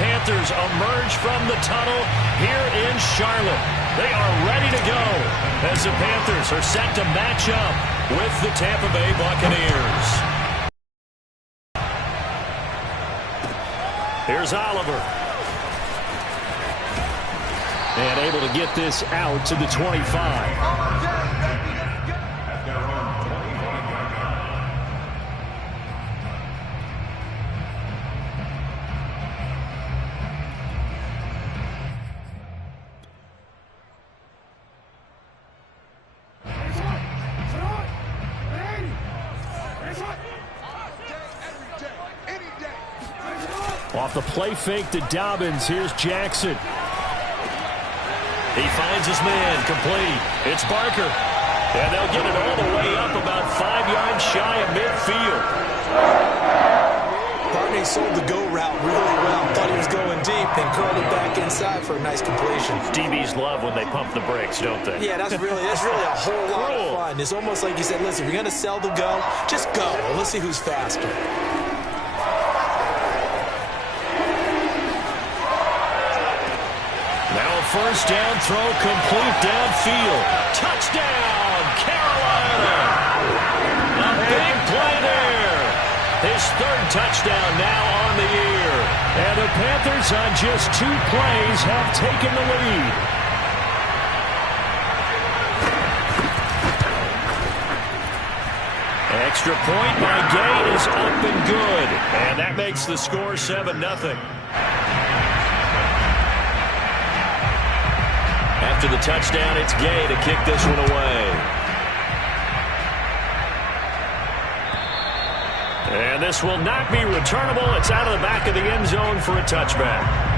Panthers emerge from the tunnel here in Charlotte. They are ready to go as the Panthers are set to match up with the Tampa Bay Buccaneers. Here's Oliver. And able to get this out to the 25. Off the play fake to Dobbins. Here's Jackson. He finds his man complete. It's Barker. And they'll get it all the way up about 5 yards shy of midfield. Barney sold the go route really well. Thought he was going deep and curled it back inside for a nice completion. DBs love when they pump the brakes, don't they? Yeah, that's really a whole lot of fun. It's almost like you said, listen, if you're going to sell the go, just go. Well, let's see who's faster. First down throw complete downfield. Touchdown, Carolina. A big play there. His third touchdown now on the year. And the Panthers on just 2 plays have taken the lead. Extra point by Gay is up and good. And that makes the score 7-0. After the touchdown, it's Gay to kick this one away. And this will not be returnable. It's out of the back of the end zone for a touchback.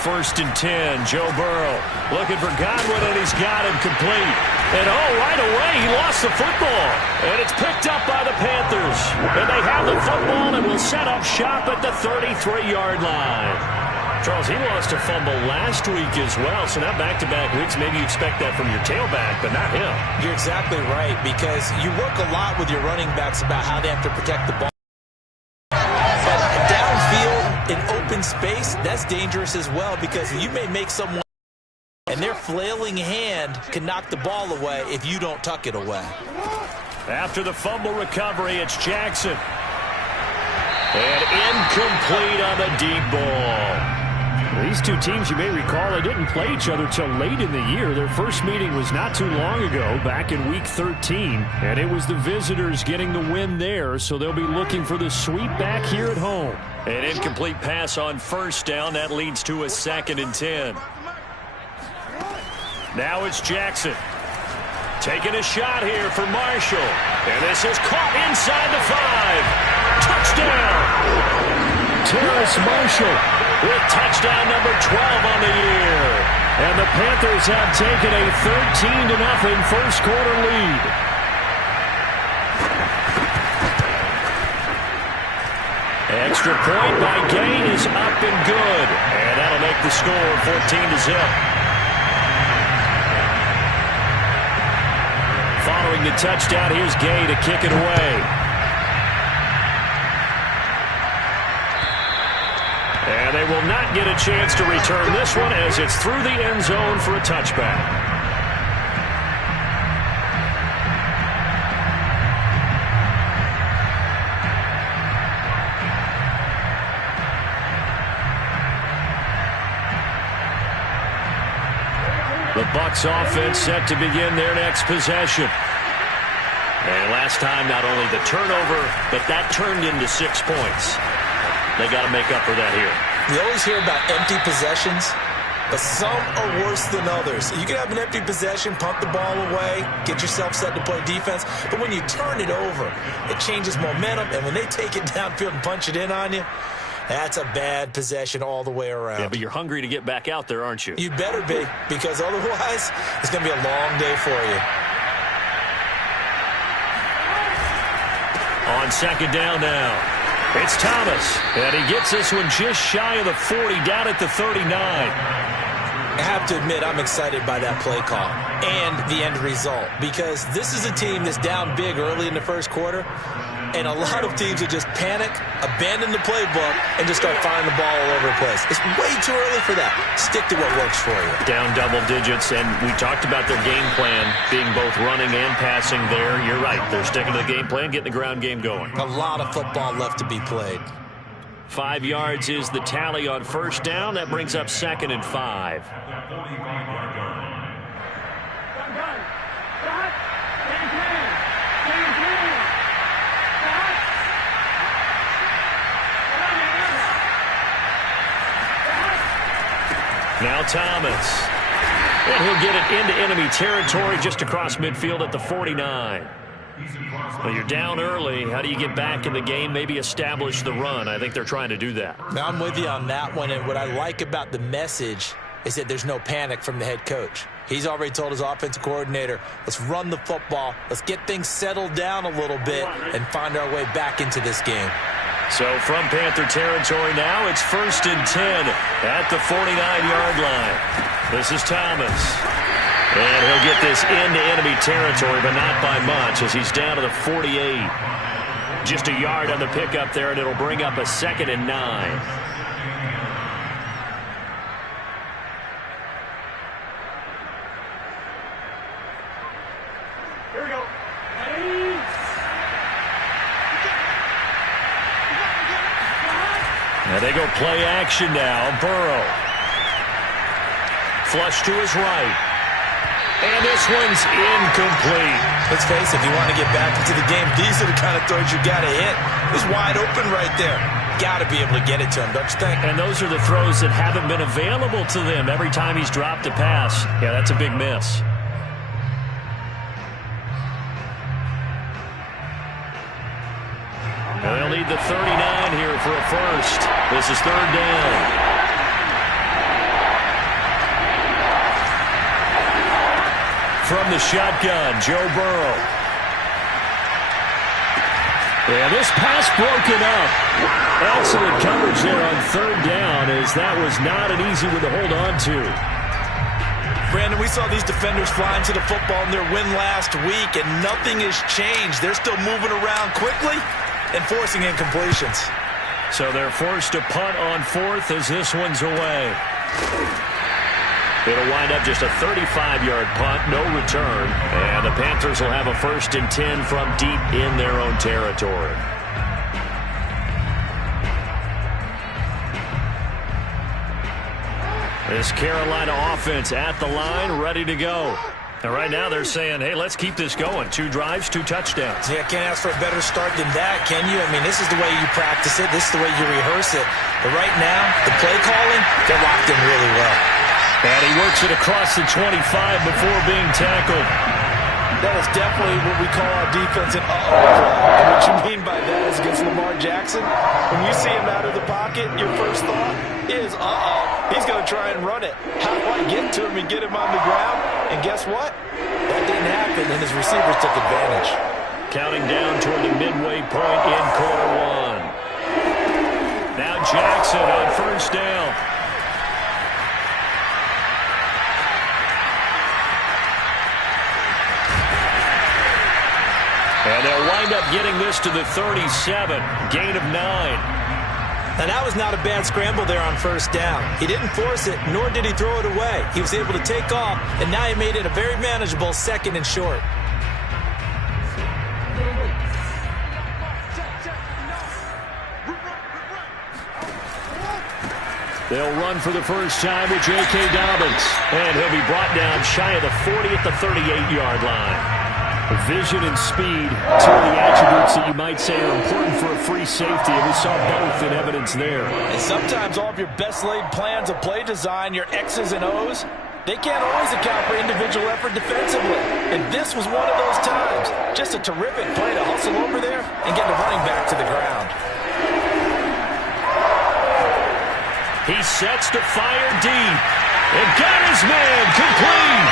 First and 10, Joe Burrow looking for Godwin, and he's got him complete. And right away, he lost the football. And it's picked up by the Panthers. And they have the football and will set up shop at the 33-yard line. Charles, he lost a fumble last week as well, so now back-to-back weeks, maybe you expect that from your tailback, but not him. You're exactly right, because you work a lot with your running backs about how they have to protect the ball. In open space, that's dangerous as well, because you may make someone, and their flailing hand can knock the ball away if you don't tuck it away. After the fumble recovery, it's Jackson. And incomplete on the deep ball. These two teams, you may recall, they didn't play each other till late in the year. Their first meeting was not too long ago, back in Week 13. And it was the visitors getting the win there, so they'll be looking for the sweep back here at home. An incomplete pass on first down. That leads to a 2nd and 10. Now it's Jackson. Taking a shot here for Marshall. And this is caught inside the 5. Touchdown! Terrace Marshall with touchdown number 12 on the year. And the Panthers have taken a 13-0 first quarter lead. Extra point by Gay is up and good. And that'll make the score 14-0. Following the touchdown, here's Gay to kick it away. And they will not get a chance to return this one as it's through the end zone for a touchback. The Bucs offense set to begin their next possession. And last time, not only the turnover, but that turned into 6 points. They got to make up for that here. You always hear about empty possessions, but some are worse than others. You can have an empty possession, pump the ball away, get yourself set to play defense, but when you turn it over, it changes momentum, and when they take it downfield and punch it in on you, that's a bad possession all the way around. Yeah, but you're hungry to get back out there, aren't you? You better be, because otherwise, it's going to be a long day for you. On second down now, it's Thomas, and he gets this one just shy of the 40, down at the 39. I have to admit, I'm excited by that play call and the end result, because this is a team that's down big early in the first quarter, and a lot of teams will just panic, abandon the playbook, and just start firing the ball all over the place. It's way too early for that. Stick to what works for you. Down double digits, and we talked about their game plan being both running and passing there. You're right. They're sticking to the game plan, getting the ground game going. A lot of football left to be played. 5 yards is the tally on first down. That brings up 2nd and 5. Now Thomas. And he'll get it into enemy territory just across midfield at the 49. Well, you're down early. How do you get back in the game, maybe establish the run? I think they're trying to do that. Now, I'm with you on that one, and what I like about the message is that there's no panic from the head coach. He's already told his offensive coordinator, let's run the football, let's get things settled down a little bit and find our way back into this game. So from Panther territory now, it's 1st and 10 at the 49-yard line. This is Thomas. And he'll get this into enemy territory, but not by much, as he's down to the 48. Just a yard on the pickup there, and it'll bring up a 2nd and 9. Here we go. Now they go play action now. Burrow. Flush to his right. And this one's incomplete. Let's face it, if you want to get back into the game, these are the kind of throws you got to hit. It was wide open right there. Got to be able to get it to him, don't you think? And those are the throws that haven't been available to them every time he's dropped a pass. Yeah, that's a big miss. And they'll need the 39 here for a first. This is 3rd down. From the shotgun, Joe Burrow. Yeah, this pass broken up. Excellent coverage there on 3rd down, as that was not an easy one to hold on to. Brandon, we saw these defenders flying to the football in their win last week, and nothing has changed. They're still moving around quickly and forcing incompletions. So they're forced to punt on 4th as this one's away. It'll wind up just a 35-yard punt, no return. And the Panthers will have a 1st and 10 from deep in their own territory. This Carolina offense at the line, ready to go. And right now they're saying, hey, let's keep this going. 2 drives, 2 touchdowns. Yeah, can't ask for a better start than that, can you? I mean, this is the way you practice it. This is the way you rehearse it. But right now, the play calling, they're locked in really well. And he works it across the 25 before being tackled. That is definitely what we call our defense an uh-oh play. And what you mean by that is against Lamar Jackson, when you see him out of the pocket, your first thought is, uh-oh, he's going to try and run it. How do I get to him and get him on the ground? And guess what? That didn't happen, and his receivers took advantage. Counting down toward the midway point in quarter 1. Now Jackson on 1st down. And they'll wind up getting this to the 37. Gain of 9. Now, that was not a bad scramble there on 1st down. He didn't force it, nor did he throw it away. He was able to take off, and now he made it a very manageable 2nd and short. They'll run for the first time with J.K. Dobbins. And he'll be brought down shy of the 40 at the 38-yard line. Vision and speed, 2 of the attributes that you might say are important for a free safety, and we saw both in evidence there. And sometimes all of your best laid plans of play design, your X's and O's, they can't always account for individual effort defensively. And this was one of those times. Just a terrific play to hustle over there and get the running back to the ground. He sets to fire deep. And got his man complete.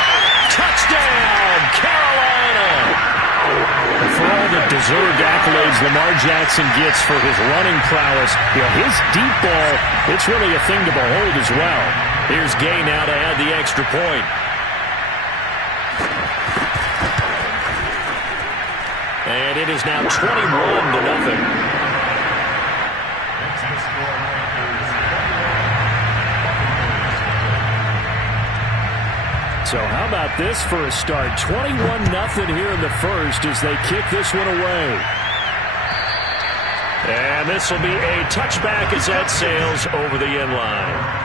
Touchdown, Carolina. For all the deserved accolades Lamar Jackson gets for his running prowess, his deep ball, it's really a thing to behold as well. Here's Gay now to add the extra point. And it is now 21-0. So how about this for a start? 21-0 here in the first as they kick this one away. And this will be a touchback as that sails over the end line.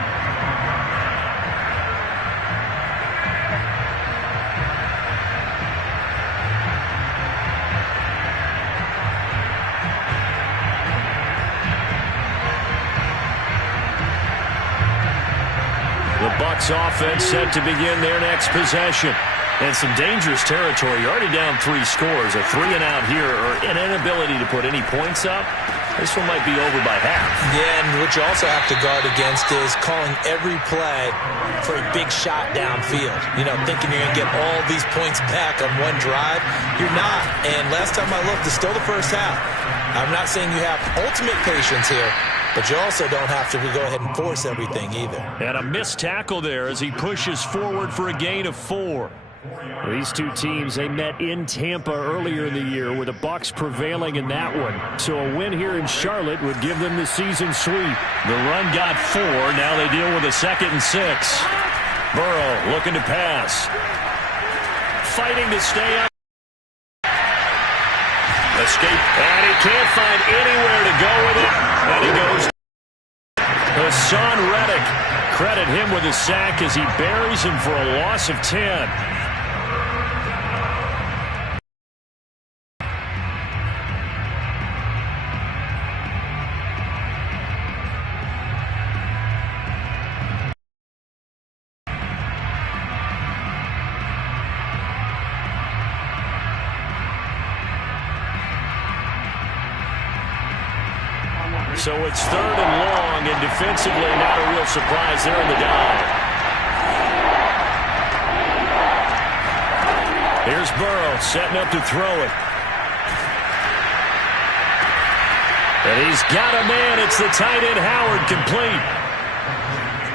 The Bucs offense set to begin their next possession. And some dangerous territory. You're already down 3 scores. A 3-and-out here, or an inability to put any points up. This one might be over by half. Yeah, and what you also have to guard against is calling every play for a big shot downfield. Thinking you're going to get all these points back on one drive. You're not. And last time I looked, it's still the first half. I'm not saying you have ultimate patience here, but you also don't have to go ahead and force everything either. And a missed tackle there as he pushes forward for a gain of 4. These two teams, they met in Tampa earlier in the year with the Bucs prevailing in that one. So a win here in Charlotte would give them the season sweep. The run got 4. Now they deal with a 2nd and 6. Burrow looking to pass. Fighting to stay up. Escape. And he can't find anywhere to go with it. And he goes. Hassan Reddick. Credit him with a sack as he buries him for a loss of 10. So it's 3rd and long, and defensively not a real surprise there in the dive. Here's Burrow setting up to throw it. And he's got a man. It's the tight end Howard, complete.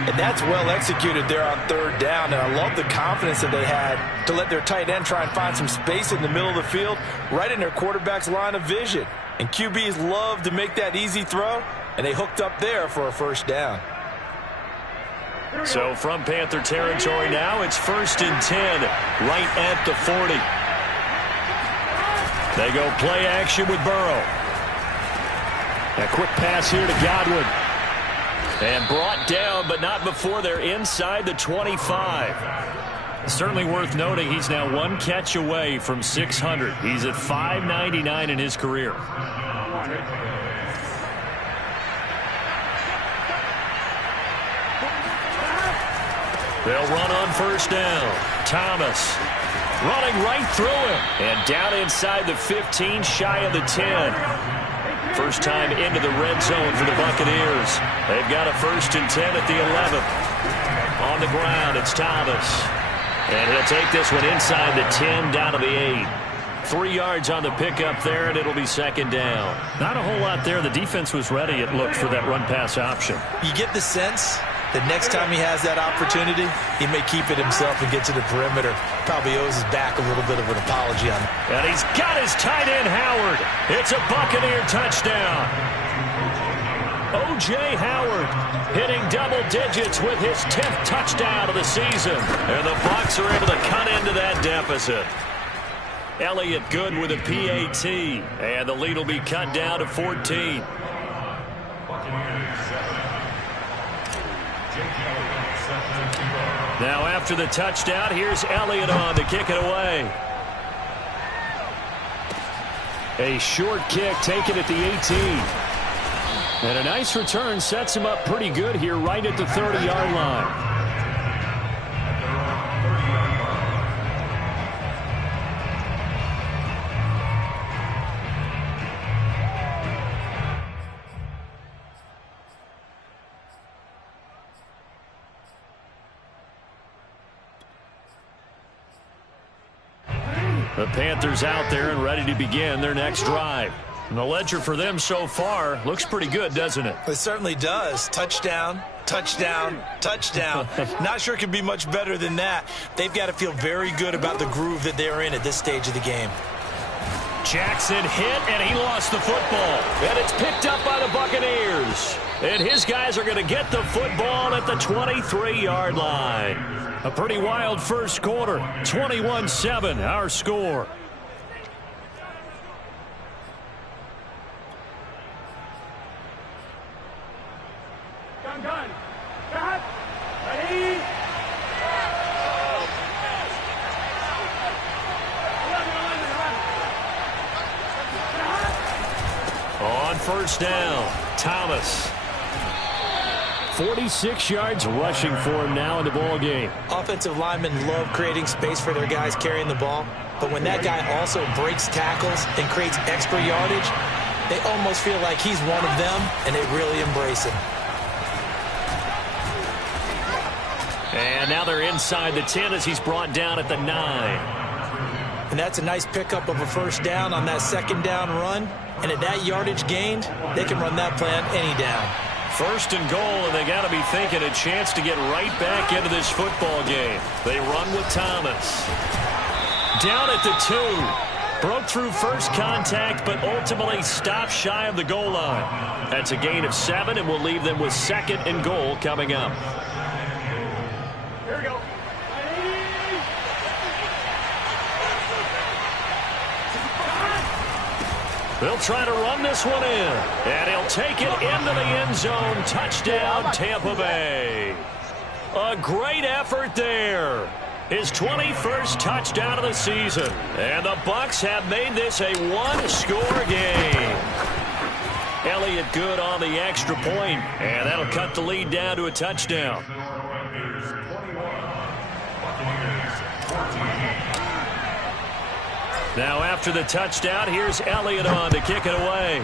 And that's well executed there on 3rd down. And I love the confidence that they had to let their tight end try and find some space in the middle of the field, right in their quarterback's line of vision. And QBs love to make that easy throw, and they hooked up there for a 1st down. So from Panther territory now, it's 1st and 10, right at the 40. They go play action with Burrow. A quick pass here to Godwin. And brought down, but not before they're inside the 25. Certainly worth noting he's now 1 catch away from 600. He's at 599 in his career. They'll run on 1st down. Thomas running right through him. And down inside the 15, shy of the 10. First time into the red zone for the Buccaneers. They've got a 1st and 10 at the 11. On the ground, it's Thomas. And he'll take this one inside the 10, down to the 8. 3 yards on the pickup there, and it'll be 2nd down. Not a whole lot there. The defense was ready, it looked, for that run-pass option. You get the sense that next time he has that opportunity, he may keep it himself and get to the perimeter. Probably owes his back a little bit of an apology on it. And he's got his tight end, Howard. It's a Buccaneer touchdown. O.J. Howard hitting double digits with his 10th touchdown of the season. And the Bucs are able to cut into that deficit. Elliott good with a PAT. And the lead will be cut down to 14. Now after the touchdown, here's Elliott on to kick it away. A short kick taken at the 18. And a nice return sets him up pretty good here right at the 30-yard line. The Panthers out there and ready to begin their next drive. And the ledger for them so far looks pretty good, doesn't it? It certainly does. Touchdown, touchdown, touchdown. Not sure it could be much better than that. They've got to feel very good about the groove that they're in at this stage of the game. Jackson hit, and he lost the football. And it's picked up by the Buccaneers. And his guys are going to get the football at the 23-yard line. A pretty wild first quarter. 21-7, our score. On first down, Thomas. 46 yards rushing for him now in the ball game. Offensive linemen love creating space for their guys carrying the ball, but when that guy also breaks tackles and creates extra yardage, they almost feel like he's one of them, and they really embrace him. And now they're inside the 10 as he's brought down at the 9. And that's a nice pickup of a first down on that second down run. And at that yardage gained, they can run that play on any down. First and goal, and they got to be thinking a chance to get right back into this football game. They run with Thomas. Down at the 2. Broke through first contact, but ultimately stopped shy of the goal line. That's a gain of 7, and we'll leave them with second and goal coming up. Here we go. They'll try to run this one in, and he'll take it into the end zone. Touchdown, Tampa Bay. A great effort there. His 21st touchdown of the season. And the Bucs have made this a one-score game. Elliott good on the extra point, and that'll cut the lead down to a touchdown. Now after the touchdown, here's Elliott on to kick it away.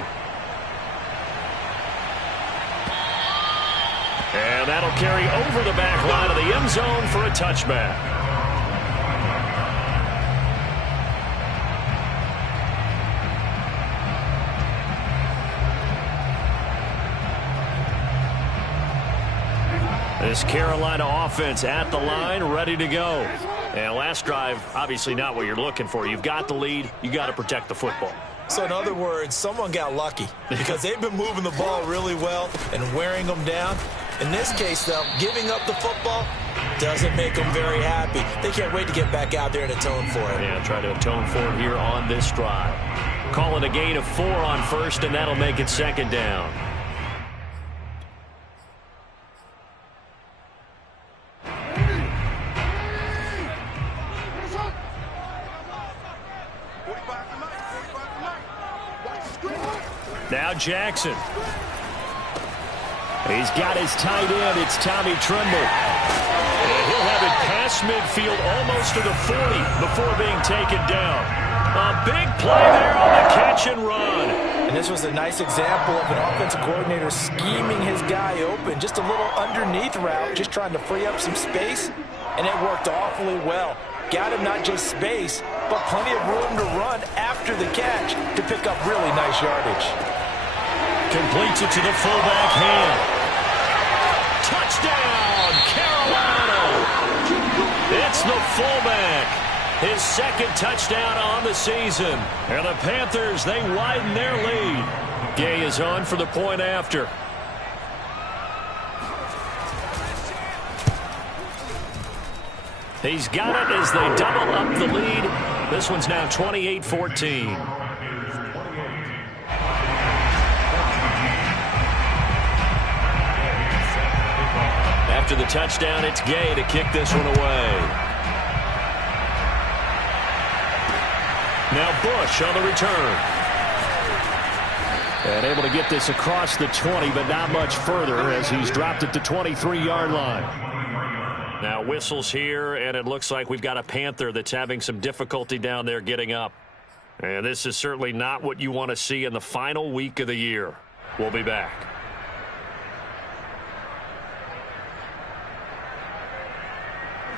And that'll carry over the back line of the end zone for a touchback. This Carolina offense at the line, ready to go. And last drive, obviously not what you're looking for. You've got the lead. You got to protect the football. So in other words, someone got lucky because they've been moving the ball really well and wearing them down. In this case, though, giving up the football doesn't make them very happy. They can't wait to get back out there and atone for it. Yeah, try to atone for it here on this drive. Call it a gain of 4 on first, and that'll make it second down. Now Jackson. He's got his tight end. It's Tommy Tremble. And he'll have it past midfield almost to the 40 before being taken down. A big play there on the catch and run. And this was a nice example of an offensive coordinator scheming his guy open. Just a little underneath route, just trying to free up some space. And it worked awfully well. Got him not just space, but plenty of room to run after the catch to pick up really nice yardage. Completes it to the fullback hand. Touchdown, Carolina. It's the fullback. His second touchdown on the season. And the Panthers, they widen their lead. Gay is on for the point after. He's got it as they double up the lead. This one's now 28-14. After the touchdown, it's Gay to kick this one away. Now Bush on the return. And able to get this across the 20, but not much further as he's dropped it to 23-yard line. Now whistles here, and it looks like we've got a Panther that's having some difficulty down there getting up. And this is certainly not what you want to see in the final week of the year. We'll be back.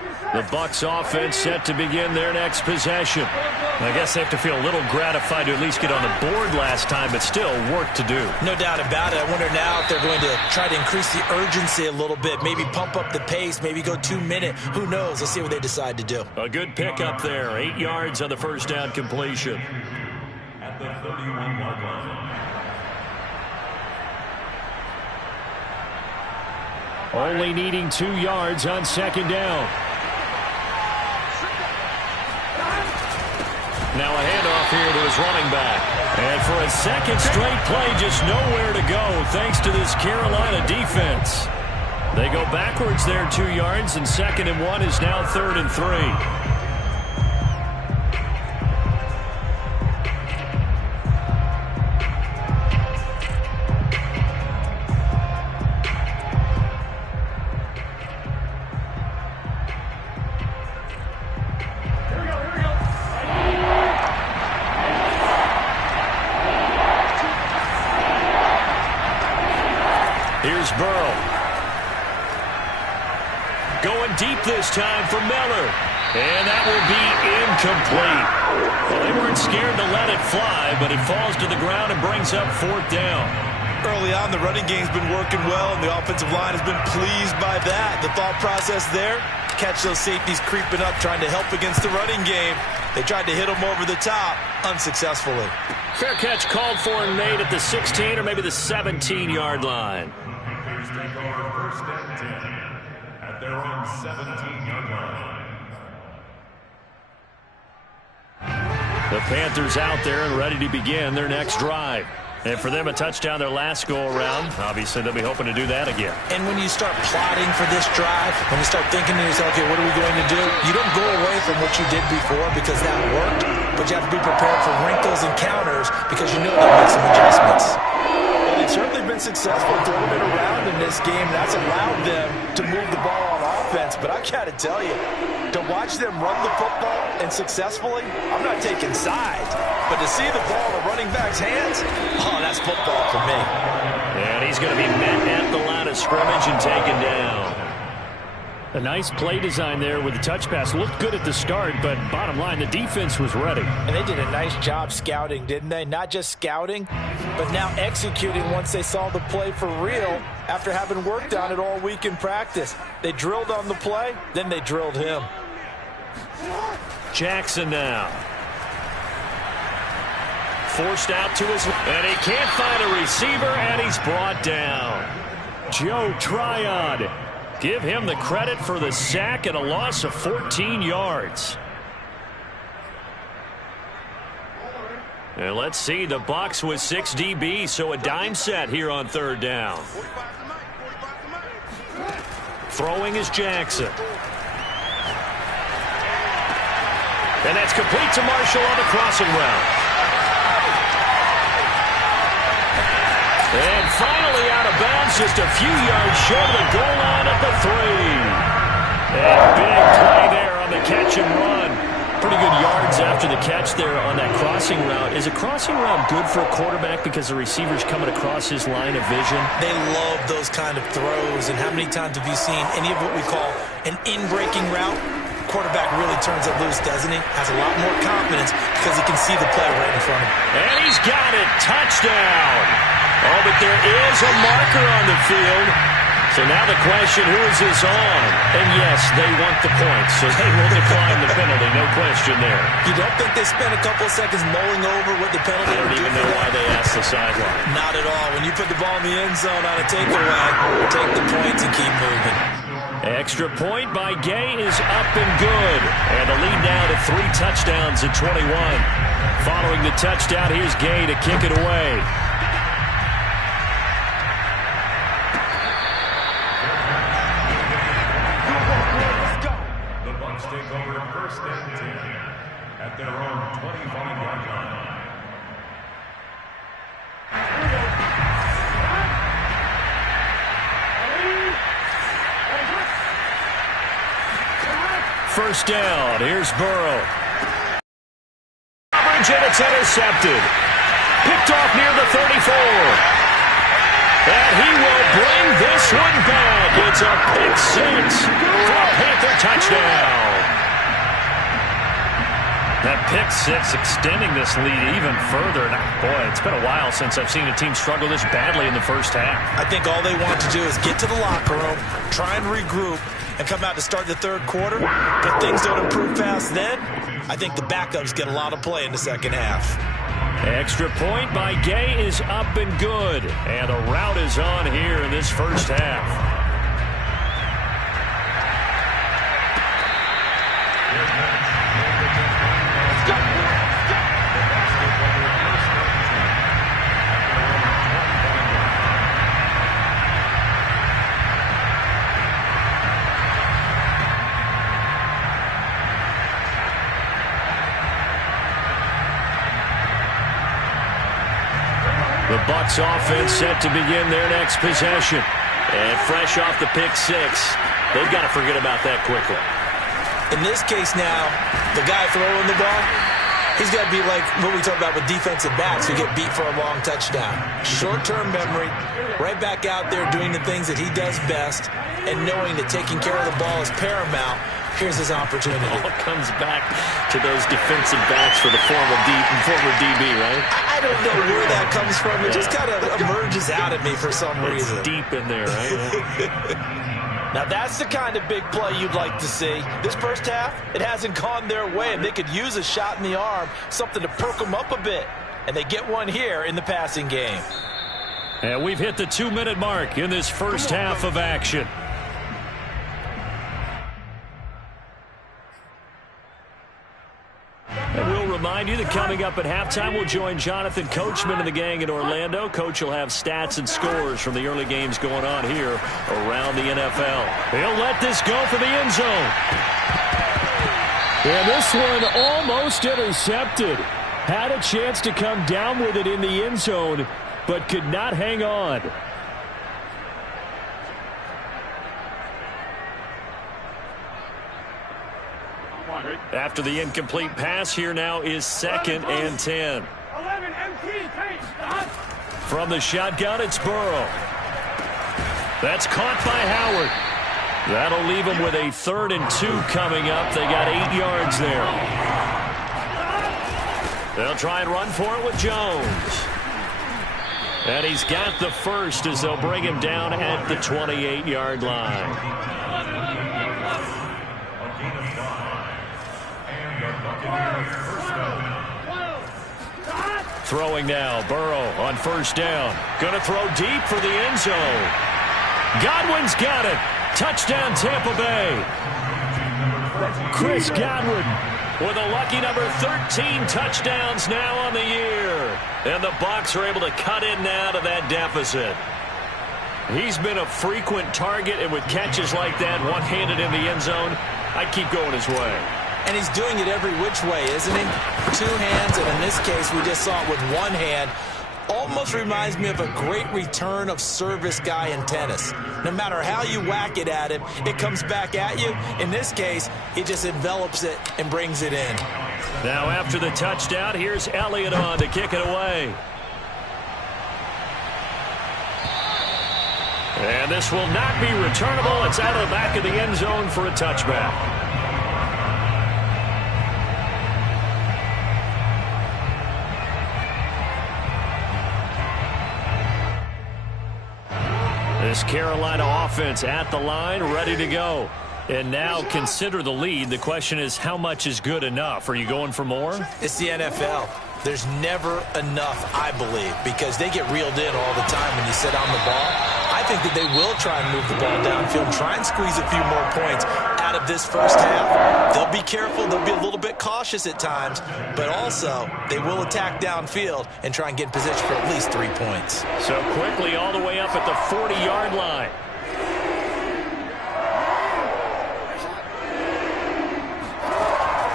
Let's The Bucs offense set to begin their next possession. I guess they have to feel a little gratified to at least get on the board last time, but still work to do. No doubt about it. I wonder now if they're going to try to increase the urgency a little bit, maybe pump up the pace, maybe go 2 minutes. Who knows? Let's see what they decide to do. A good pickup there. 8 yards on the first down completion. At the 31-yard line. Only needing 2 yards on second down. Now a handoff here to his running back. And for a second straight play, just nowhere to go thanks to this Carolina defense. They go backwards there 2 yards, and 2nd and 1 is now 3rd and 3. Here's Burrow. Going deep this time for Miller. And that will be incomplete. Well, they weren't scared to let it fly, but it falls to the ground and brings up 4th down. Early on, the running game's been working well, and the offensive line has been pleased by that. The thought process there, catch those safeties creeping up, trying to help against the running game. They tried to hit them over the top, unsuccessfully. Fair catch called for and made at the 16 or maybe the 17-yard line. Panthers take over 1st and 10 at their own 17-yard line. The Panthers out there and ready to begin their next drive. And for them, a touchdown their last go-around. Obviously, they'll be hoping to do that again. And when you start plotting for this drive, when you start thinking to yourself, okay, what are we going to do? You don't go away from what you did before because that worked, but you have to be prepared for wrinkles and counters because you know they'll make some adjustments. Well, they've certainly been successful throwing it around in this game. That's allowed them to move the ball on offense, but I got to tell you, to watch them run the football and successfully, I'm not taking sides. But to see the ball in the running back's hands, oh, that's football for me. And he's going to be met at the line of scrimmage and taken down. A nice play design there with the touch pass. Looked good at the start, but bottom line, the defense was ready. And they did a nice job scouting, didn't they? Not just scouting, but now executing once they saw the play for real after having worked on it all week in practice. They drilled on the play, then they drilled him. Jackson now. Forced out to his, and he can't find a receiver, and he's brought down. Joe Tryon. Give him the credit for the sack and a loss of 14 yards. And let's see, the Bucs with 6 DBs, so a dime set here on 3rd down. Throwing is Jackson. And that's complete to Marshall on the crossing route. And finally out of bounds, just a few yards short of the goal line at the 3. And big play there on the catch and run. Pretty good yards after the catch there on that crossing route. Is a crossing route good for a quarterback because the receiver's coming across his line of vision? They love those kind of throws. And how many times have you seen any of what we call an in-breaking route? Quarterback really turns it loose, doesn't he? Has a lot more confidence because he can see the play right in front of him. And he's got it. Touchdown. Oh, but there is a marker on the field. So now the question, who is this on? And yes, they want the points, so they will decline the penalty, no question there. You don't think they spent a couple of seconds mulling over what the penalty I don't even know why they asked the sideline. Not at all. When you put the ball in the end zone on a takeaway, take the points and keep moving. Extra point by Gay is up and good. And the lead now to 3 touchdowns at 21. Following the touchdown, here's Gay to kick it away. Take over 1st and 10 at their own 25-yard line. First down. Here's Burrow. Coverage, and it's intercepted. Picked off near the 34. And he will bring this swing back. It's a pick six for a Panther touchdown. That pick six extending this lead even further. And boy, it's been a while since I've seen a team struggle this badly in the first half. I think all they want to do is get to the locker room, try and regroup, and come out to start the third quarter. If things don't improve fast then, I think the backups get a lot of play in the second half. Extra point by Gay is up and good. And a rout is on here in this first half. The Bucs offense set to begin their next possession. And fresh off the pick six, they've got to forget about that quickly. In this case now, the guy throwing the ball, he's got to be like what we talk about with defensive backs who get beat for a long touchdown. Short-term memory, right back out there doing the things that he does best, and knowing that taking care of the ball is paramount. Here's his opportunity. It all comes back to those defensive backs for the former DB, right? I don't know where that comes from. It just kind of emerges out at me for some reason. It's deep in there, right? Now that's the kind of big play you'd like to see. This first half, it hasn't gone their way, and they could use a shot in the arm, something to perk them up a bit. And they get one here in the passing game. And we've hit the 2-minute mark in this first half of action. And we'll remind you that coming up at halftime, we'll join Jonathan Coachman and the gang in Orlando. Coach will have stats and scores from the early games going on here around the NFL. He'll let this go for the end zone. And this one almost intercepted. Had a chance to come down with it in the end zone, but could not hang on. After the incomplete pass, here now is 2nd and 10. From the shotgun, it's Burrow. That's caught by Howard. That'll leave him with a 3rd and 2 coming up. They got 8 yards there. They'll try and run for it with Jones. And he's got the first as they'll bring him down at the 28-yard line. Throwing now, Burrow on 1st down. Gonna throw deep for the end zone. Godwin's got it. Touchdown, Tampa Bay. Chris Godwin with a lucky number 13 touchdowns now on the year. And the Bucs are able to cut in now to that deficit. He's been a frequent target, and with catches like that, one-handed in the end zone, I'd keep going his way. And he's doing it every which way, isn't he? 2 hands, and in this case, we just saw it with 1 hand. Almost reminds me of a great return of service guy in tennis. No matter how you whack it at him, it comes back at you. In this case, he just envelops it and brings it in. Now after the touchdown, here's Elliott on to kick it away. And this will not be returnable. It's out of the back of the end zone for a touchback. This Carolina offense at the line, ready to go. And now consider the lead. The question is, how much is good enough? Are you going for more? It's the NFL. There's never enough, I believe, because they get reeled in all the time when you sit on the ball. I think that they will try and move the ball downfield, try and squeeze a few more points out of this first half. They'll be careful. They'll be a little bit cautious at times, but also they will attack downfield and try and get in position for at least 3 points. So quickly all the way up at the 40-yard line.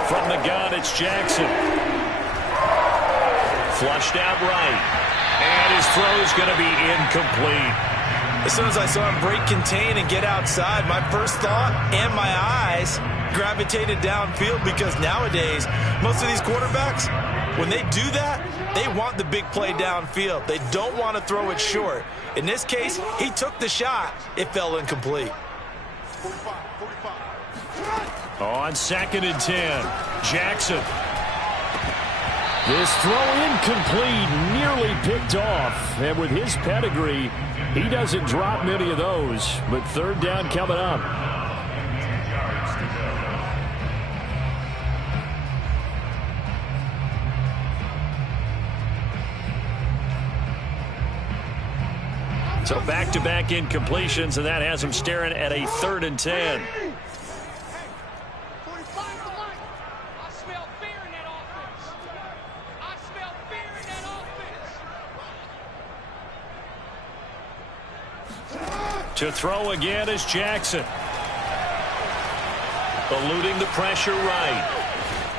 From the gun, it's Jackson. Flushed out right. And his throw's going to be incomplete. As soon as I saw him break contain and get outside, my first thought and my eyes gravitated downfield, because nowadays, most of these quarterbacks, when they do that, They want the big play downfield. They don't want to throw it short. In this case, he took the shot. It fell incomplete. On 2nd and 10, Jackson. This throw incomplete, nearly picked off. And with his pedigree, he doesn't drop many of those. But 3rd down coming up. So back-to-back incompletions, and that has him staring at a 3rd and 10. To throw again is Jackson. Eluding the pressure right.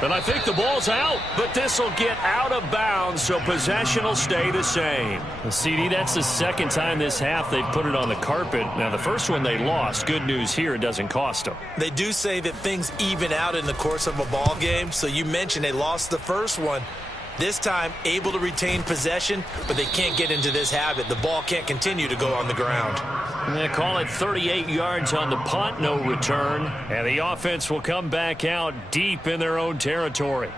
And I think the ball's out, but this will get out of bounds, so possession will stay the same. CD, that's the 2nd time this half they've put it on the carpet. Now, the first one they lost. Good news here, it doesn't cost them. They do say that things even out in the course of a ball game, so you mentioned they lost the first one. This time, able to retain possession, but they can't get into this habit. The ball can't continue to go on the ground. They call it 38 yards on the punt, no return. And the offense will come back out deep in their own territory.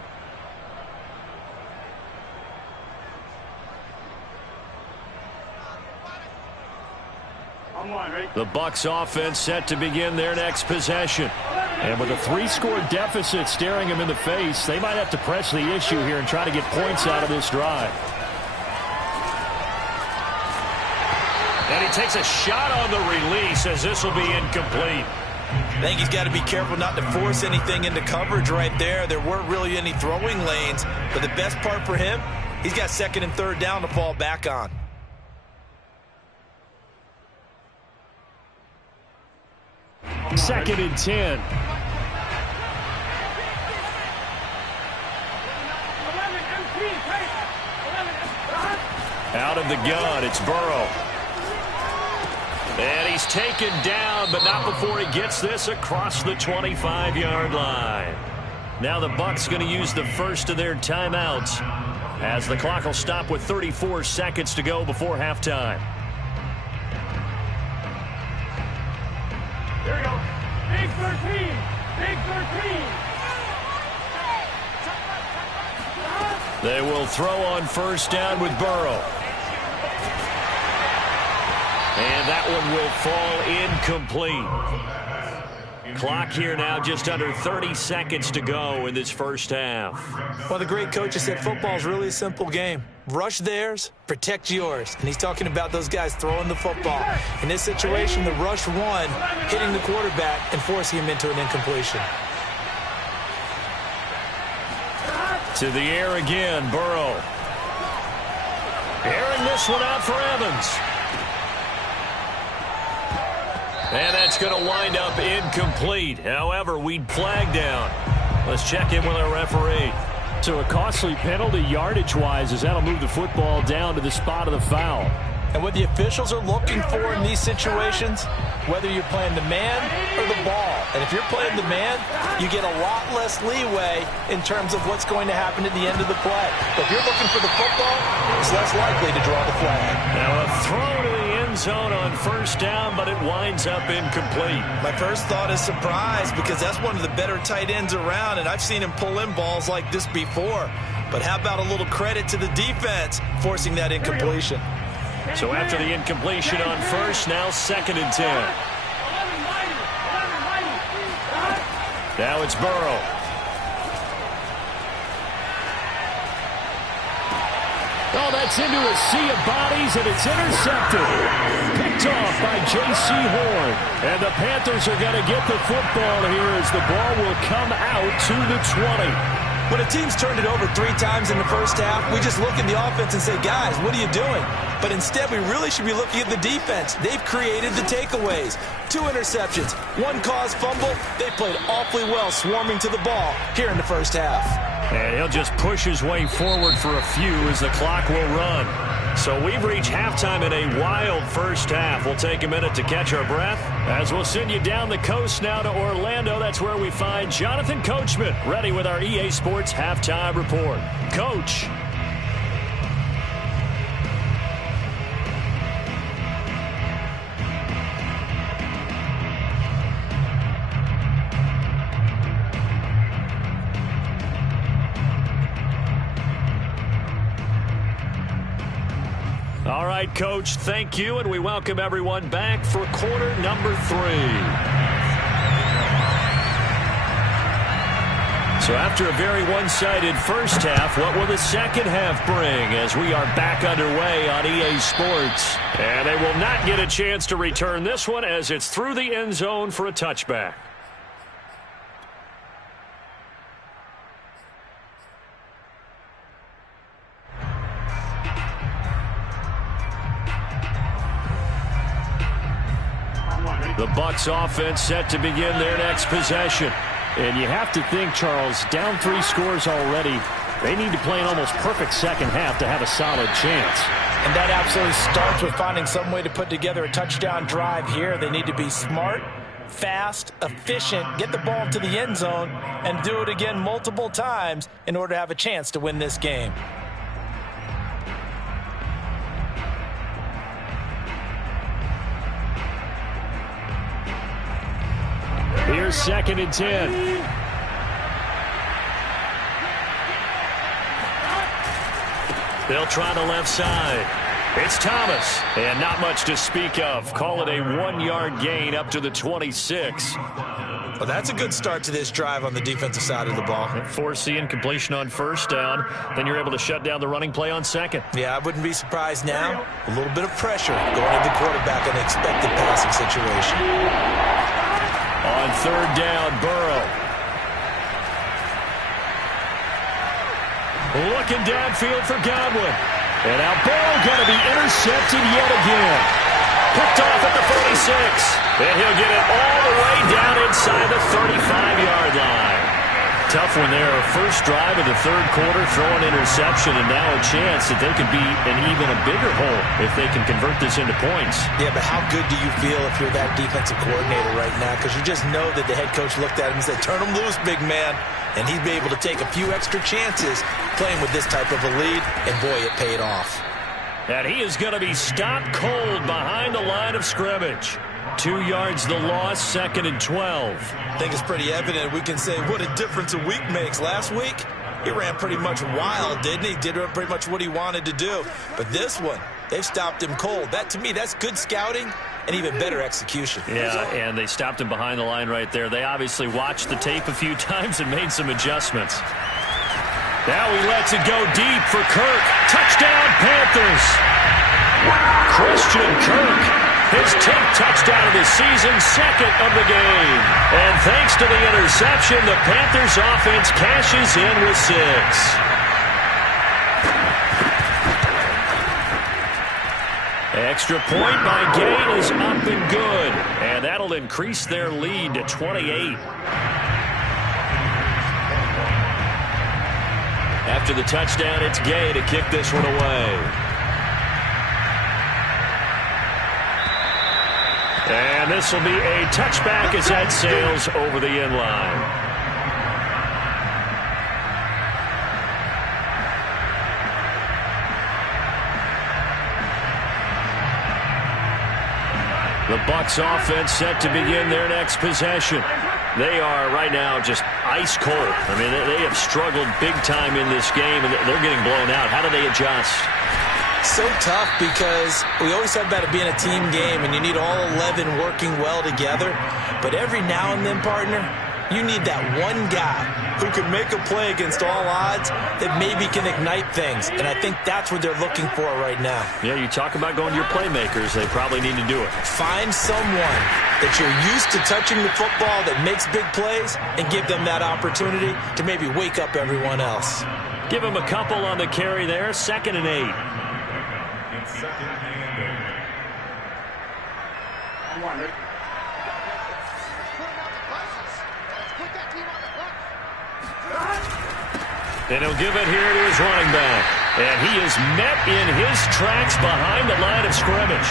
The Bucs offense set to begin their next possession. And with a 3-score deficit staring them in the face, they might have to press the issue here and try to get points out of this drive. And he takes a shot on the release as this will be incomplete. I think he's got to be careful not to force anything into coverage right there. There weren't really any throwing lanes, but the best part for him, he's got 2nd and 3rd down to fall back on. Second and 10. Out of the gun, it's Burrow. And he's taken down, but not before he gets this across the 25-yard line. Now the Bucs going to use the first of their timeouts as the clock will stop with 34 seconds to go before halftime. There we go. Big 13. Big 13. They will throw on 1st down with Burrow. And that one will fall incomplete. Clock here now just under 30 seconds to go in this first half. Well, the great coach has said football is really a simple game. Rush theirs, protect yours. And he's talking about those guys throwing the football. In this situation, the rush one, hitting the quarterback and forcing him into an incompletion. To the air again, Burrow. Airing this one out for Evans. And that's going to wind up incomplete. However, we'd flag down. Let's check in with our referee. So a costly penalty yardage-wise as that'll move the football down to the spot of the foul. And what the officials are looking for in these situations, whether you're playing the man or the ball. And if you're playing the man, you get a lot less leeway in terms of what's going to happen at the end of the play. But if you're looking for the football, it's less likely to draw the flag. Now a throw to the end zone on 1st down, but it winds up incomplete. My first thought is surprise because that's one of the better tight ends around, and I've seen him pull in balls like this before. But how about a little credit to the defense forcing that incompletion? So after the incompletion on 1st, now 2nd and 10. Now it's Burrow. Oh, that's into a sea of bodies, and it's intercepted. Picked off by J.C. Horn. And the Panthers are going to get the football here as the ball will come out to the 20. When a team's turned it over 3 times in the first half, we just look at the offense and say, guys, what are you doing? But instead, we really should be looking at the defense. They've created the takeaways. 2 interceptions, 1 caused fumble. They played awfully well swarming to the ball here in the first half. And he'll just push his way forward for a few as the clock will run. So we've reached halftime in a wild first half. We'll take a minute to catch our breath as we'll send you down the coast now to Orlando. That's where we find Jonathan Coachman ready with our EA Sports Halftime Report. Coach. right, Coach, thank you, and we welcome everyone back for quarter number 3. So after a very one-sided first half, what will the second half bring as we are back underway on EA Sports? And they will not get a chance to return this one as it's through the end zone for a touchback. The Bucs offense set to begin their next possession. And you have to think, Charles, down 3 scores already. They need to play an almost perfect second half to have a solid chance. And that absolutely starts with finding some way to put together a touchdown drive here. They need to be smart, fast, efficient, get the ball to the end zone, and do it again multiple times in order to have a chance to win this game. Here's 2nd and 10. They'll try the left side. It's Thomas. And not much to speak of. Call it a 1-yard gain up to the 26. Well, that's a good start to this drive on the defensive side of the ball. Force the incompletion on first down. Then you're able to shut down the running play on second. Yeah, I wouldn't be surprised now. A little bit of pressure going into the quarterback in an expected passing situation. On 3rd down, Burrow. Looking downfield for Godwin. And now Burrow going to be intercepted yet again. Picked off at the 46. And he'll get it all the way down inside the 35-yard line. Tough one there. First drive of the 3rd quarter, throw an interception, and now a chance that they could be in even a bigger hole if they can convert this into points. Yeah, but how good do you feel if you're that defensive coordinator right now? Because you just know that the head coach looked at him and said, turn him loose, big man. And he'd be able to take a few extra chances playing with this type of a lead, and boy, it paid off. And he is going to be stopped cold behind the line of scrimmage. 2 yards the loss, 2nd and 12. I think it's pretty evident we can say what a difference a week makes. Last week, he ran pretty much wild, didn't he? Did pretty much what he wanted to do. But this one, they've stopped him cold. That, to me, that's good scouting and even better execution. Yeah, and they stopped him behind the line right there. They obviously watched the tape a few times and made some adjustments. Now he lets it go deep for Kirk. Touchdown, Panthers. Christian Kirk. His 10th touchdown of the season, 2nd of the game. And thanks to the interception, the Panthers offense cashes in with 6. Extra point by Gay is up and good. And that'll increase their lead to 28. After the touchdown, it's Gay to kick this one away. And this will be a touchback as that sails over the end line. The Bucs offense set to begin their next possession. They are right now just ice cold. I mean, they have struggled big time in this game, and they're getting blown out. How do they adjust? So tough because we always talk about it being a team game, and you need all 11 working well together. But every now and then, partner, you need that one guy who can make a play against all odds that maybe can ignite things. And I think that's what they're looking for right now. Yeah, you talk about going to your playmakers. They probably need to do it. Find someone that you're used to touching the football that makes big plays and give them that opportunity to maybe wake up everyone else. Give them a couple on the carry there. 2nd and 8. And he'll give it here to his running back. And he is met in his tracks behind the line of scrimmage.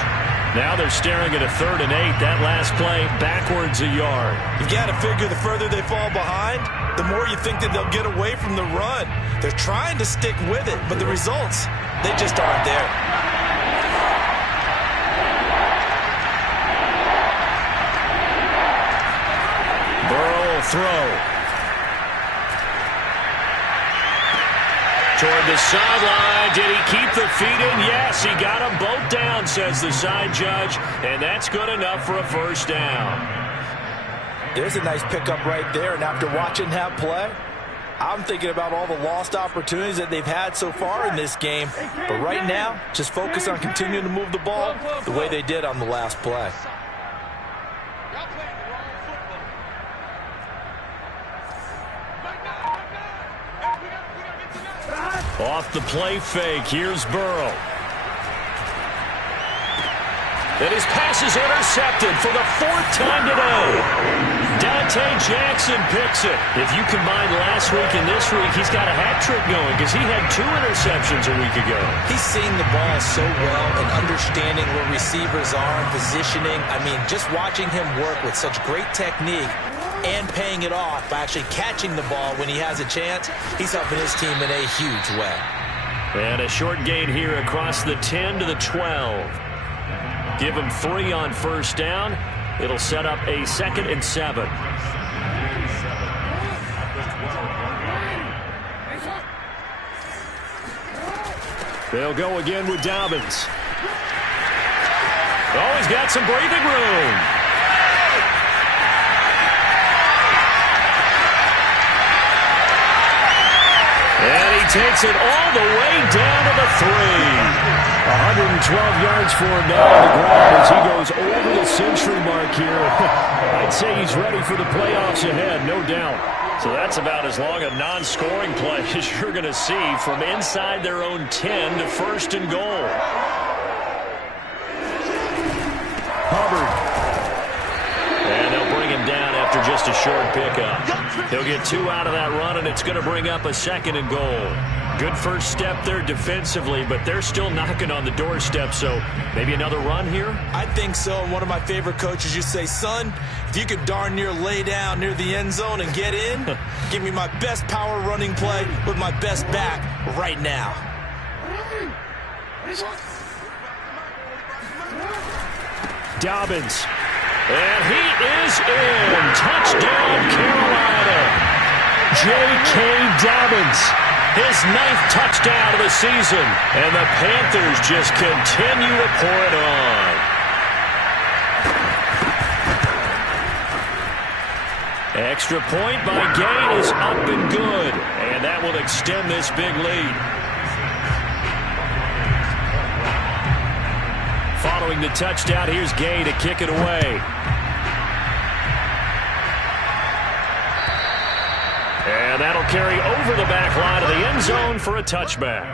Now they're staring at a 3rd and 8. That last play backwards a yard. You got to figure the further they fall behind, the more you think that they'll get away from the run. They're trying to stick with it, but the results, they just aren't there. Burrow will throw. Toward the sideline. Did he keep the feet in? Yes, he got them both down, says the side judge, and that's good enough for a first down. There's a nice pickup right there, and after watching that play, I'm thinking about all the lost opportunities that they've had so far in this game. But right now, just focus on continuing to move the ball the way they did on the last play. Off the play fake, here's Burrow. And his pass is intercepted for the 4th time today. Dante Jackson picks it. If you combine last week and this week, he's got a hat trick going because he had 2 interceptions a week ago. He's seeing the ball so well and understanding where receivers are and positioning. I mean, just watching him work with such great technique and paying it off by actually catching the ball when he has a chance, he's helping his team in a huge way. And a short gain here across the 10 to the 12. Give him 3 on first down. It'll set up a 2nd and 7. They'll go again with Dobbins. Oh, he's got some breathing room. And he takes it all the way down to the 3. 112 yards for him now on the ground as he goes over the century mark here. I'd say he's ready for the playoffs ahead, no doubt. So that's about as long a non-scoring play as you're going to see from inside their own 10 to 1st and goal. Hubbard. And they'll bring him down after just a short pickup. He'll get 2 out of that run, and it's going to bring up a 2nd and goal. Good first step there defensively, but they're still knocking on the doorstep, so maybe another run here? I think so, and one of my favorite coaches used to say, son, if you could darn near lay down near the end zone and get in, give me my best power running play with my best back right now. Dobbins. And he is in. Touchdown, Carolina. J.K. Dobbins. His 9th touchdown of the season. And the Panthers just continue to pour it on. Extra point by Gay is up and good. And that will extend this big lead. Following the touchdown, here's Gay to kick it away. And that'll carry over the back line of the end zone for a touchback.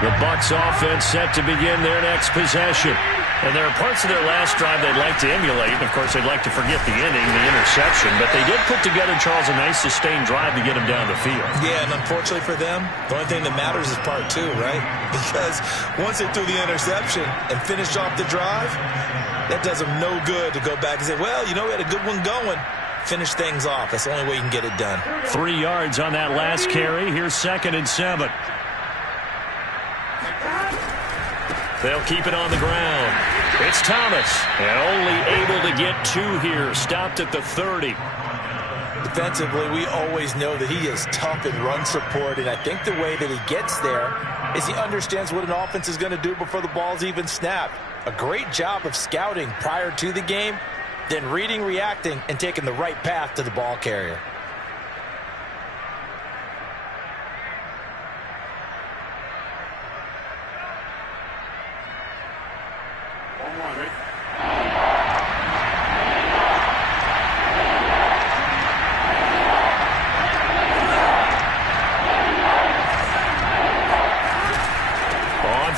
The Bucs offense set to begin their next possession. And there are parts of their last drive they'd like to emulate. And, of course, they'd like to forget the inning, the interception. But they did put together, Charles, a nice sustained drive to get them down the field. Yeah, and unfortunately for them, the only thing that matters is part 2, right? Because once they threw the interception and finished off the drive, that does them no good to go back and say, well, you know, we had a good one going. Finish things off. That's the only way you can get it done. 3 yards on that last carry. Here's 2nd and 7. They'll keep it on the ground. It's Thomas, and only able to get 2 here. Stopped at the 30. Defensively, we always know that he is tough in run support, and I think the way that he gets there is he understands what an offense is going to do before the ball's even snapped. A great job of scouting prior to the game, then reading, reacting, and taking the right path to the ball carrier.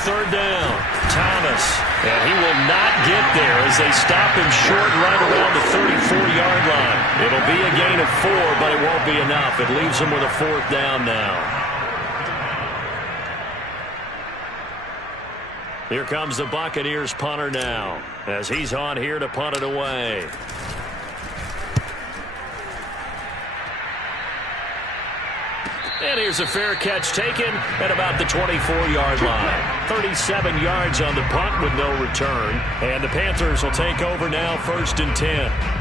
Third down, Thomas, and he will not get there as they stop him short right around the 34-yard line. It'll be a gain of 4, but it won't be enough. It leaves him with a 4th down now. Here comes the Buccaneers punter now as he's on here to punt it away. And here's a fair catch taken at about the 24-yard line. 37 yards on the punt with no return. And the Panthers will take over now, 1st and 10.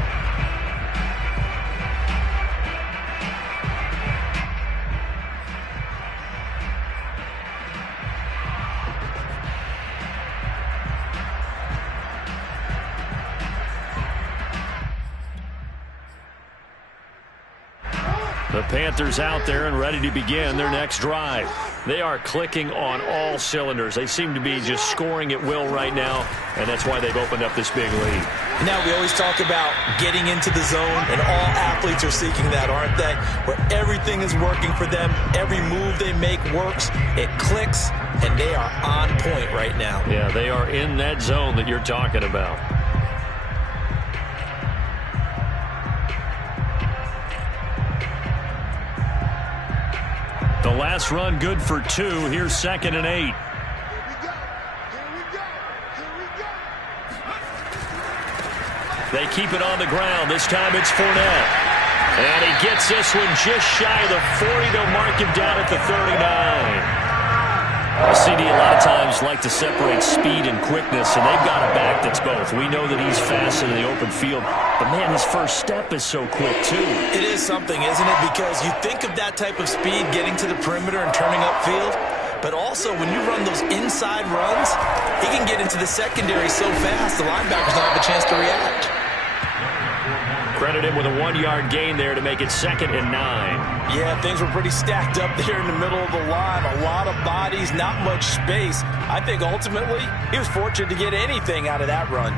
The Panthers out there and ready to begin their next drive. They are clicking on all cylinders. They seem to be just scoring at will right now, and that's why they've opened up this big lead. Now, we always talk about getting into the zone, and all athletes are seeking that, aren't they? Where everything is working for them. Every move they make works. It clicks, and they are on point right now. Yeah, they are in that zone that you're talking about. The last run good for 2. Here's 2nd and 8. They keep it on the ground. This time it's Fournette. And he gets this one just shy of the 40. They'll mark him down at the 39. CD a lot of times like to separate speed and quickness, and they've got a back that's both. We know that he's fast in the open field, but man, his first step is so quick too. It is something, isn't it? Because you think of that type of speed getting to the perimeter and turning upfield, but also when you run those inside runs, he can get into the secondary so fast the linebackers don't have a chance to react. Credit him with a 1-yard gain there to make it 2nd and 9. Yeah, things were pretty stacked up there in the middle of the line. A lot of bodies, not much space. I think ultimately he was fortunate to get anything out of that run.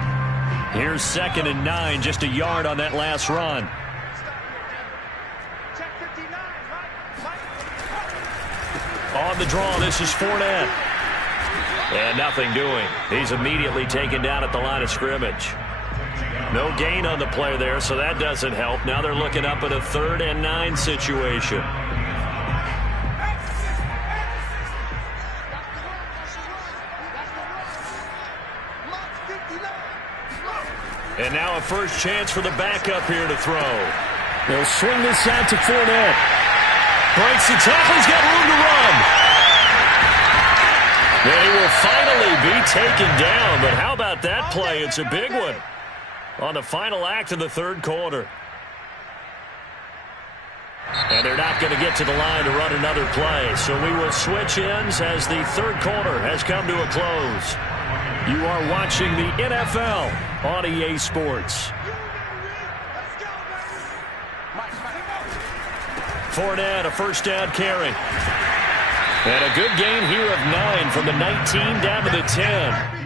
Here's 2nd and 9, just a yard on that last run. On the draw, this is Fournette. And nothing doing. He's immediately taken down at the line of scrimmage. No gain on the play there, so that doesn't help. Now they're looking up at a 3rd and 9 situation. And now a first chance for the backup here to throw. They'll swing this out to Fournette. Breaks the tackle. He's got room to run. And he will finally be taken down. But how about that play? It's a big one on the final act of the 3rd quarter. And they're not going to get to the line to run another play. So we will switch ends as the 3rd quarter has come to a close. You are watching the NFL on EA Sports. Fournette, a first down carry. And a good gain here of 9 from the 19 down to the 10.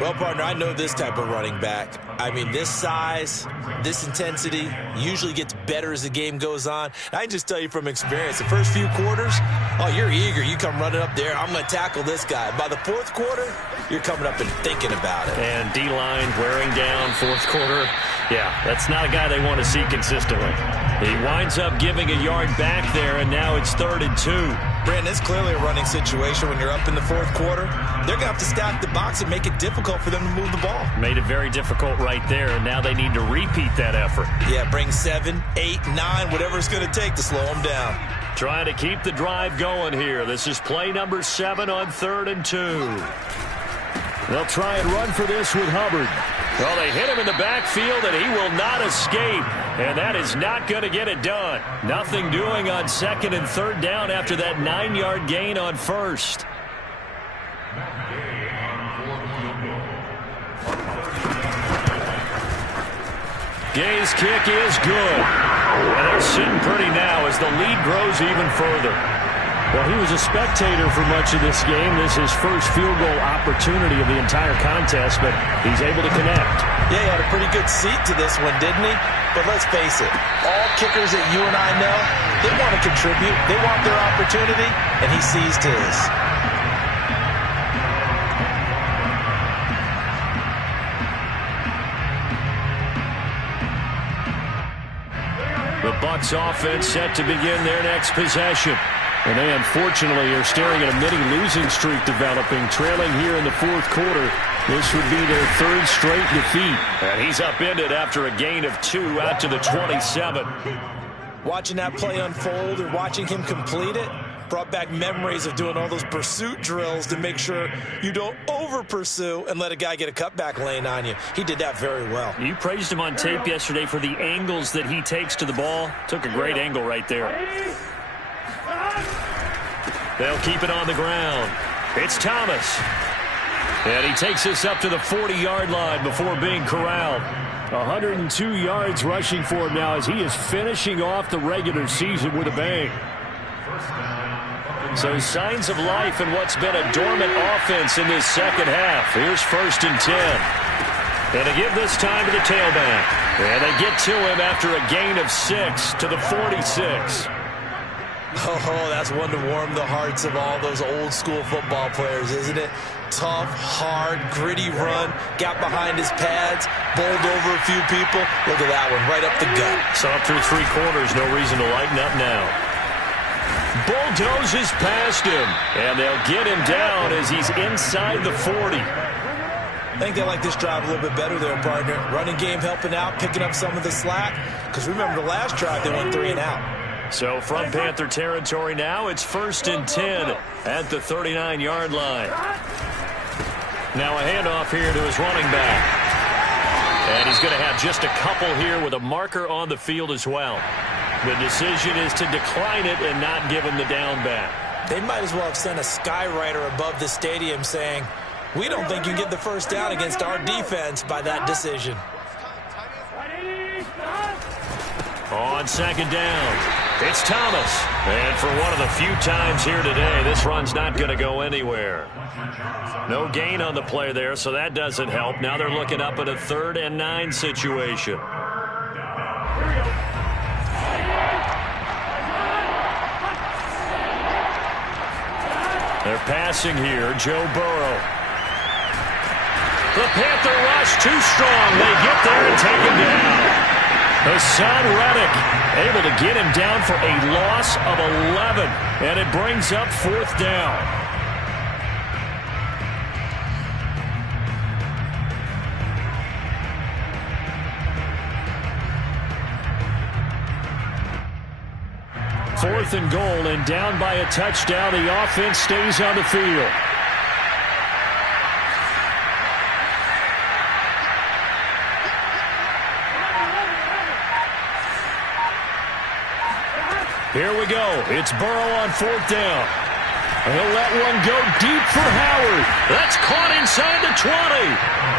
Well, partner, I know this type of running back. I mean, this size, this intensity usually gets better as the game goes on. I can just tell you from experience, the first few quarters, oh, you're eager. You come running up there, I'm going to tackle this guy. By the 4th quarter, you're coming up and thinking about it. And D-line wearing down 4th quarter. Yeah, that's not a guy they want to see consistently. He winds up giving a yard back there, and now it's 3rd and 2. Brandon, it's clearly a running situation when you're up in the 4th quarter. They're going to have to stack the box and make it difficult for them to move the ball. Made it very difficult right there, and now they need to repeat that effort. Yeah, bring 7, 8, 9, whatever it's going to take to slow them down. Trying to keep the drive going here. This is play number 7 on 3rd and 2. They'll try and run for this with Hubbard. Well, they hit him in the backfield, and he will not escape. And that is not going to get it done. Nothing doing on 2nd and 3rd down after that 9-yard gain on 1st. Gay's kick is good. And they're sitting pretty now as the lead grows even further. Well, he was a spectator for much of this game. This is his first field goal opportunity of the entire contest, but he's able to connect. Yeah, he had a pretty good seat to this one, didn't he? But let's face it, all kickers that you and I know, they want to contribute. They want their opportunity, and he seized his. The Bucs offense set to begin their next possession. And they unfortunately are staring at a mini losing streak developing, trailing here in the 4th quarter. This would be their 3rd straight defeat. And he's upended after a gain of 2 out to the 27. Watching that play unfold or watching him complete it brought back memories of doing all those pursuit drills to make sure you don't over-pursue and let a guy get a cutback lane on you. He did that very well. You praised him on tape yesterday for the angles that he takes to the ball. Took a great angle right there. They'll keep it on the ground. It's Thomas. And he takes this up to the 40-yard line before being corralled. 102 yards rushing for him now as he is finishing off the regular season with a bang. So signs of life in what's been a dormant offense in this second half. Here's 1st and 10. And they give this time to the tailback. And they get to him after a gain of 6 to the 46. Oh, that's one to warm the hearts of all those old school football players, isn't it? Tough, hard, gritty run, got behind his pads, bowled over a few people. Look at that one, right up the gut. So up through 3 quarters, no reason to lighten up now. Bulldozes past him, and they'll get him down as he's inside the 40. I think they like this drive a little bit better there, partner. Running game helping out, picking up some of the slack. Because remember the last drive, they went 3 and out. So from Panther territory now, it's 1st and 10 at the 39-yard line. Now a handoff here to his running back. And he's going to have just a couple here with a marker on the field as well. The decision is to decline it and not give him the down back. They might as well have sent a skywriter above the stadium saying, we don't think you can get the first down against our defense by that decision. On 2nd down, it's Thomas. And for one of the few times here today, this run's not going to go anywhere. No gain on the play there, so that doesn't help. Now they're looking up at a 3rd and 9 situation. They're passing here, Joe Burrow. The Panther rush too strong. They get there and take him down. Hassan Reddick able to get him down for a loss of 11. And it brings up 4th down. Fourth and goal, and down by a touchdown. The offense stays on the field. Here we go. It's Burrow on 4th down. He'll let one go deep for Howard. That's caught inside the 20.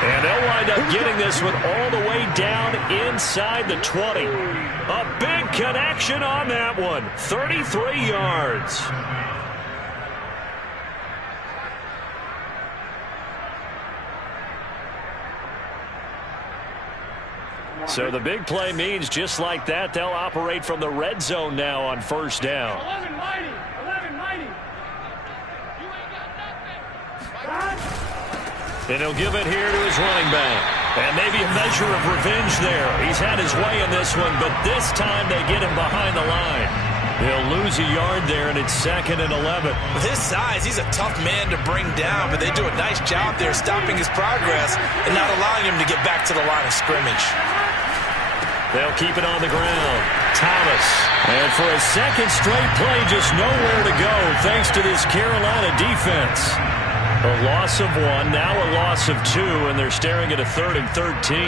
And they'll wind up getting this one all the way down inside the 20. A big connection on that one. 33 yards. So the big play means just like that, they'll operate from the red zone now on 1st down. 11 mighty. And he'll give it here to his running back. And maybe a measure of revenge there. He's had his way in this one, but this time they get him behind the line. He'll lose a yard there, and it's 2nd and 11. With his size, he's a tough man to bring down, but they do a nice job there stopping his progress and not allowing him to get back to the line of scrimmage. They'll keep it on the ground. Thomas. And for a 2nd straight play, just nowhere to go thanks to this Carolina defense. A loss of 1, now a loss of 2, and they're staring at a 3rd and 13.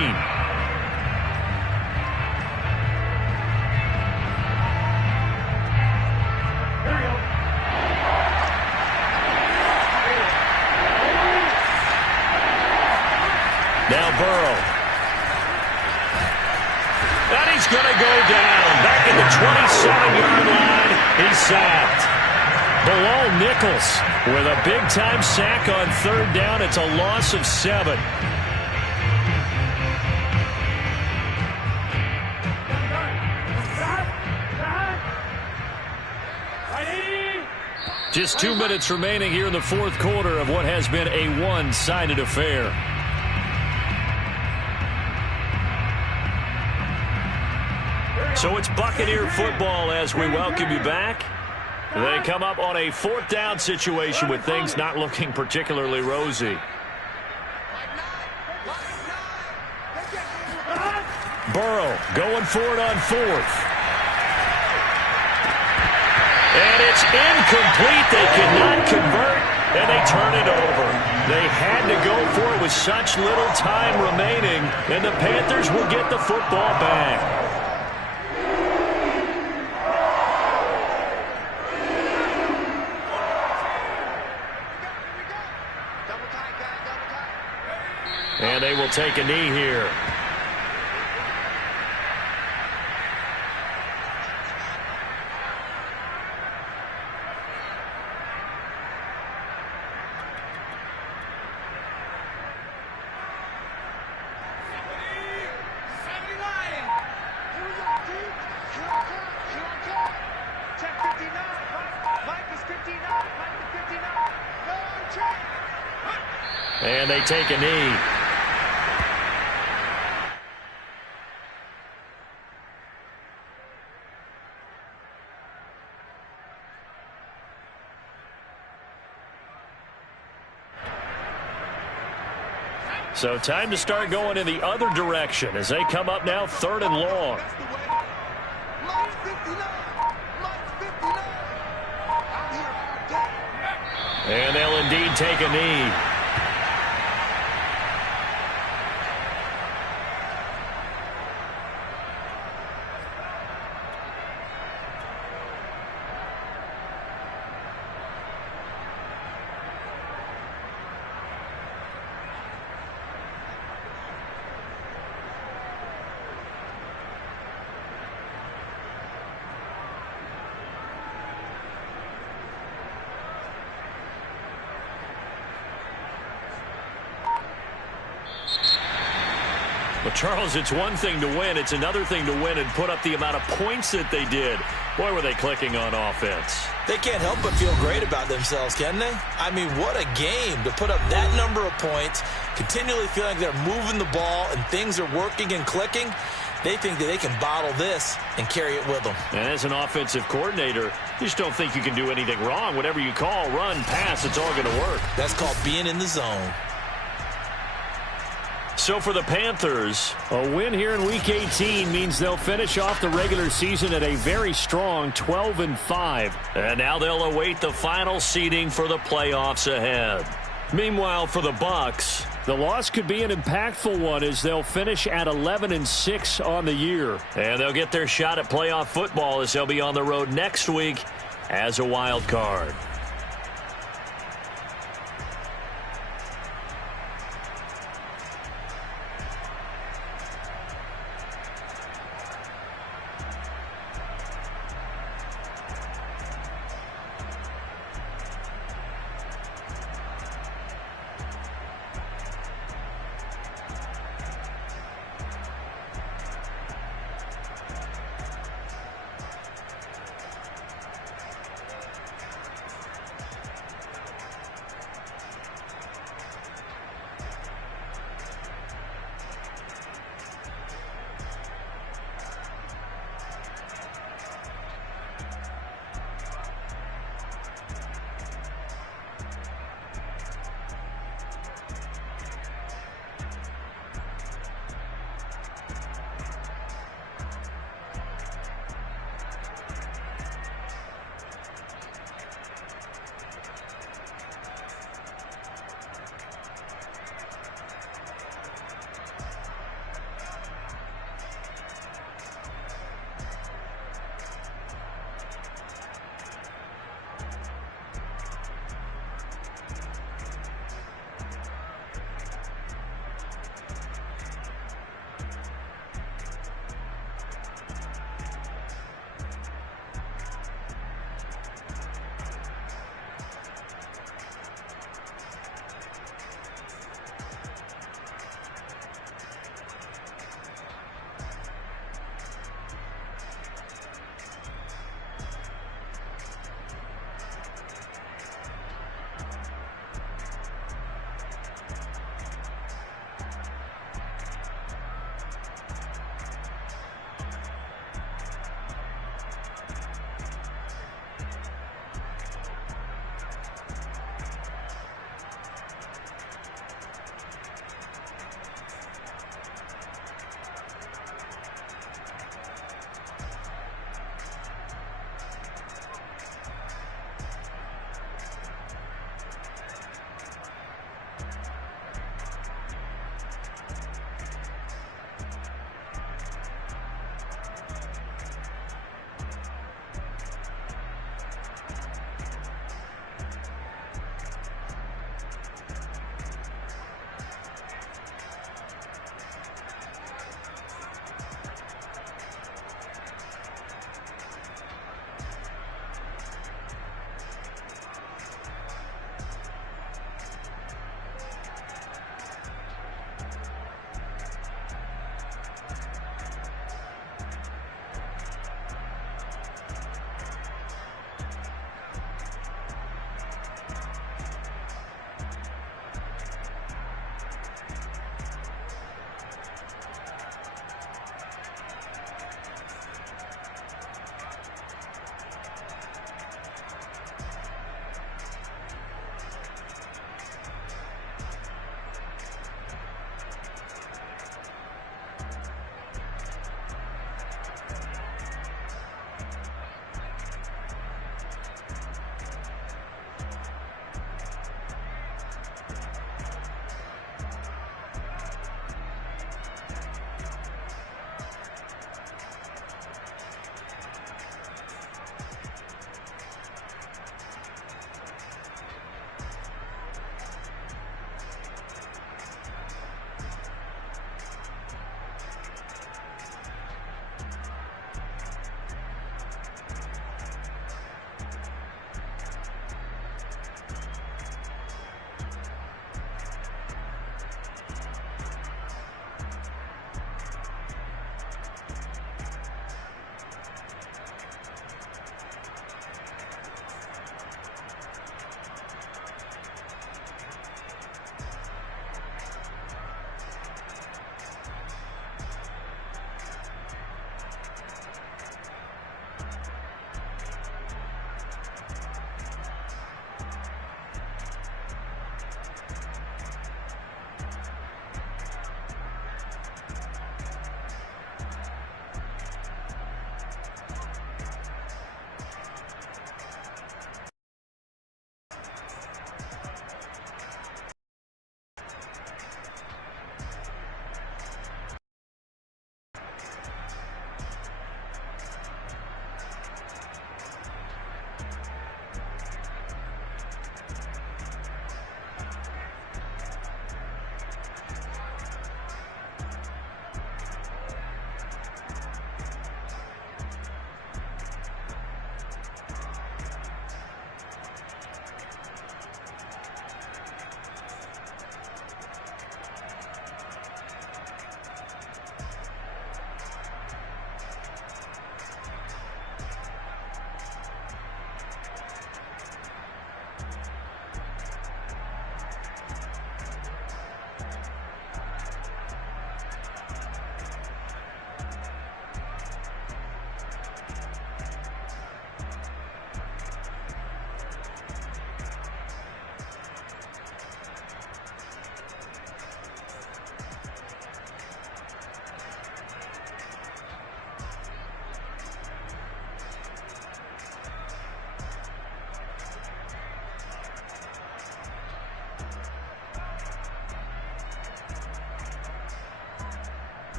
Now Burrow. And he's going to go down. Back at the 27-yard line. He's sacked. Below Nichols with a big-time sack on 3rd down. It's a loss of 7. Just 2 minutes remaining here in the 4th quarter of what has been a one-sided affair. So it's Buccaneer football as we welcome you back. They come up on a 4th down situation with things not looking particularly rosy. Burrow going for it on 4th. It's incomplete. They cannot convert, and they turn it over. They had to go for it with such little time remaining, and the Panthers will get the football back. And they will take a knee here. And they take a knee. So time to start going in the other direction as they come up now 3rd and long. And they'll indeed take a knee. Well, Charles, it's one thing to win. It's another thing to win and put up the amount of points that they did. Boy, were they clicking on offense. They can't help but feel great about themselves, can they? I mean, what a game to put up that number of points, continually feeling like they're moving the ball and things are working and clicking. They think that they can bottle this and carry it with them. And as an offensive coordinator, you just don't think you can do anything wrong. Whatever you call, run, pass, it's all going to work. That's called being in the zone. So for the Panthers, a win here in Week 18 means they'll finish off the regular season at a very strong 12-5. And now they'll await the final seeding for the playoffs ahead. Meanwhile, for the Bucs, the loss could be an impactful one as they'll finish at 11-6 on the year. And they'll get their shot at playoff football as they'll be on the road next week as a wild card.